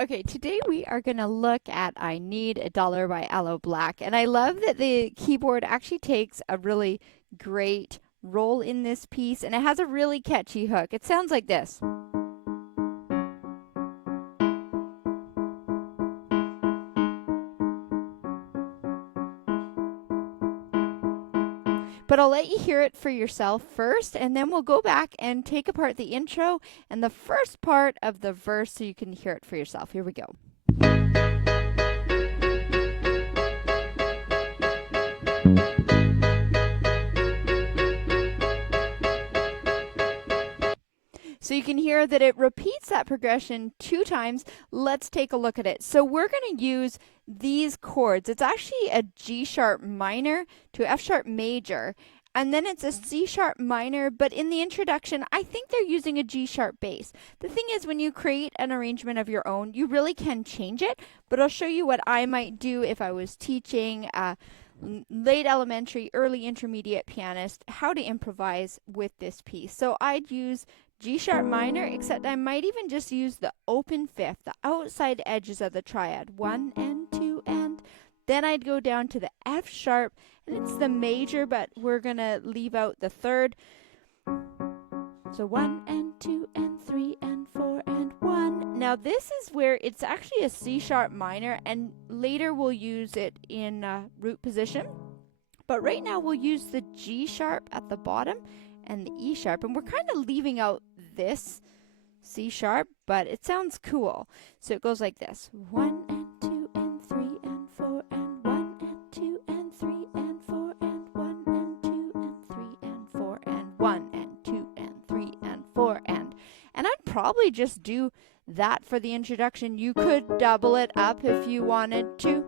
Okay, today we are going to look at I Need a Dollar by Aloe Blacc. And I love that the keyboard actually takes a really great role in this piece, and it has a really catchy hook. It sounds like this. But I'll let you hear it for yourself first, and then we'll go back and take apart the intro and the first part of the verse so you can hear it for yourself. Here we go. So you can hear that it repeats that progression 2 times. Let's take a look at it. So we're going to use these chords. It's actually a G sharp minor to F sharp major, and then it's a C sharp minor, but in the introduction, I think they're using a G sharp bass. The thing is, when you create an arrangement of your own, you really can change it, but I'll show you what I might do if I was teaching late elementary, early intermediate pianist, how to improvise with this piece. So I'd use G sharp minor, except I might even just use the open fifth, the outside edges of the triad, 1 and 2 and. Then I'd go down to the F sharp, and it's the major, but we're going to leave out the third. So 1 and 2 and 3 and 4 and 1. Now this is where it's actually a C sharp minor, and later we'll use it in root position. But right now we'll use the G sharp at the bottom and the E sharp, and we're kind of leaving out this C sharp, but it sounds cool. So it goes like this: 1 and 2 and 3 and 4 and 1 and 2 and 3 and 4 and 1 and 2 and 3 and 4 and 1 and 2 and 3 and 4 and. And I'd probably just do that for the introduction. You could double it up if you wanted to.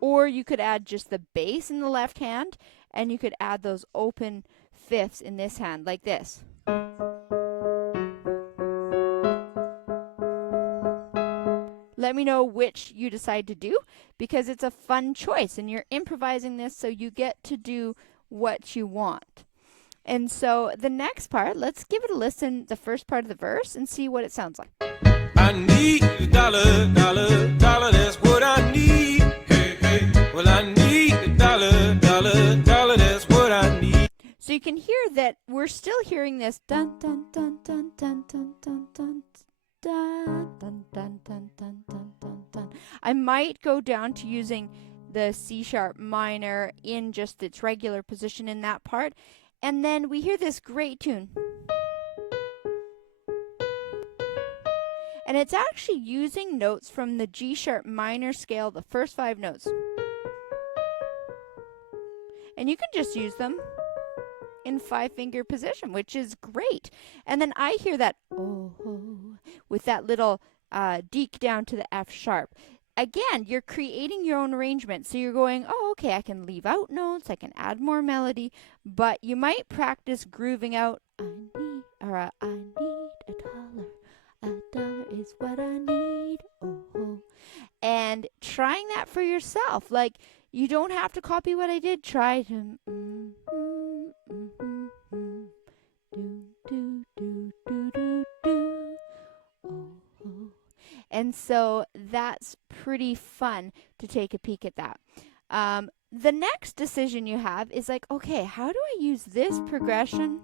Or you could add just the bass in the left hand, and you could add those open fifths in this hand, like this. Let me know which you decide to do, because it's a fun choice, and you're improvising this, so you get to do what you want. And so the next part, let's give it a listen, the first part of the verse, and see what it sounds like. I need a dollar, dollar, dollar, that's what I need. Hey, hey. Well, I need a dollar, dollar, dollar, that's what I need. So you can hear that we're still hearing this dun dun dun dun dun dun dun dun dun dun dun dun dun dun dun dun. I might go down to using the C sharp minor in just its regular position in that part, and then we hear this great tune. And it's actually using notes from the G sharp minor scale, the first 5 notes. And you can just use them in 5-finger position, which is great. And then I hear that oh, with that little deke down to the F sharp. Again, you're creating your own arrangement. So you're going, oh, okay, I can leave out notes, I can add more melody, but you might practice grooving out, I need a dollar. A dollar is what I need, oh. And trying that for yourself. Like, you don't have to copy what I did. Try to do, oh. And so that's pretty fun to take a peek at that. The next decision you have is like, okay, how do I use this progression?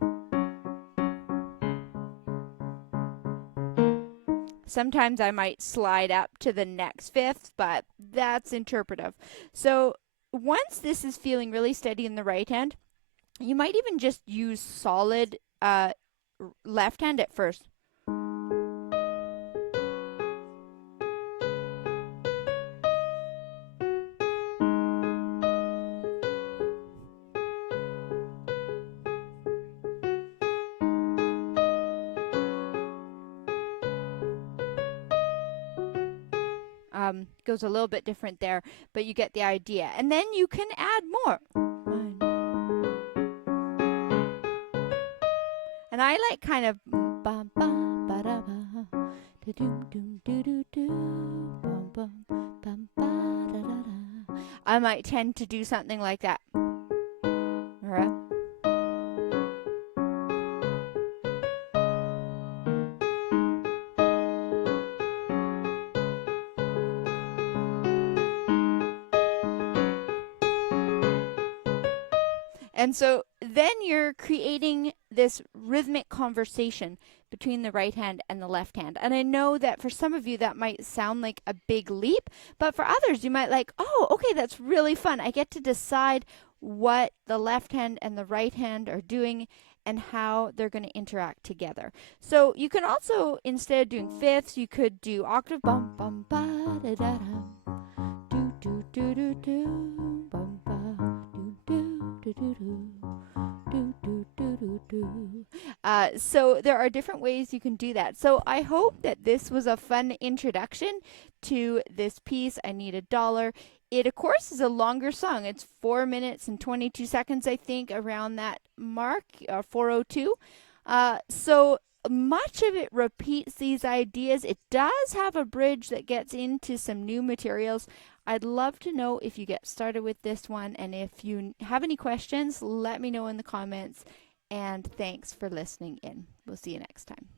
Sometimes I might slide up to the next fifth, but that's interpretive. So once this is feeling really steady in the right hand, you might even just use solid left hand at first. Goes a little bit different there, but you get the idea. And then you can add more. And I like kind of I might tend to do something like that. All right. And so then you're creating this rhythmic conversation between the right hand and the left hand. And I know that for some of you that might sound like a big leap, but for others you might like, oh, okay, that's really fun. I get to decide what the left hand and the right hand are doing and how they're going to interact together. So you can also, instead of doing fifths, you could do octave bum bum ba da da da do do do do do bum ba do do do do do do do do do. So there are different ways you can do that. So I hope that this was a fun introduction to this piece, I Need a Dollar. It, of course, is a longer song. It's 4 minutes and 22 seconds, I think, around that mark, 4:02. So much of it repeats these ideas. It does have a bridge that gets into some new materials. I'd love to know if you get started with this one, and if you have any questions, let me know in the comments. And thanks for listening in. We'll see you next time.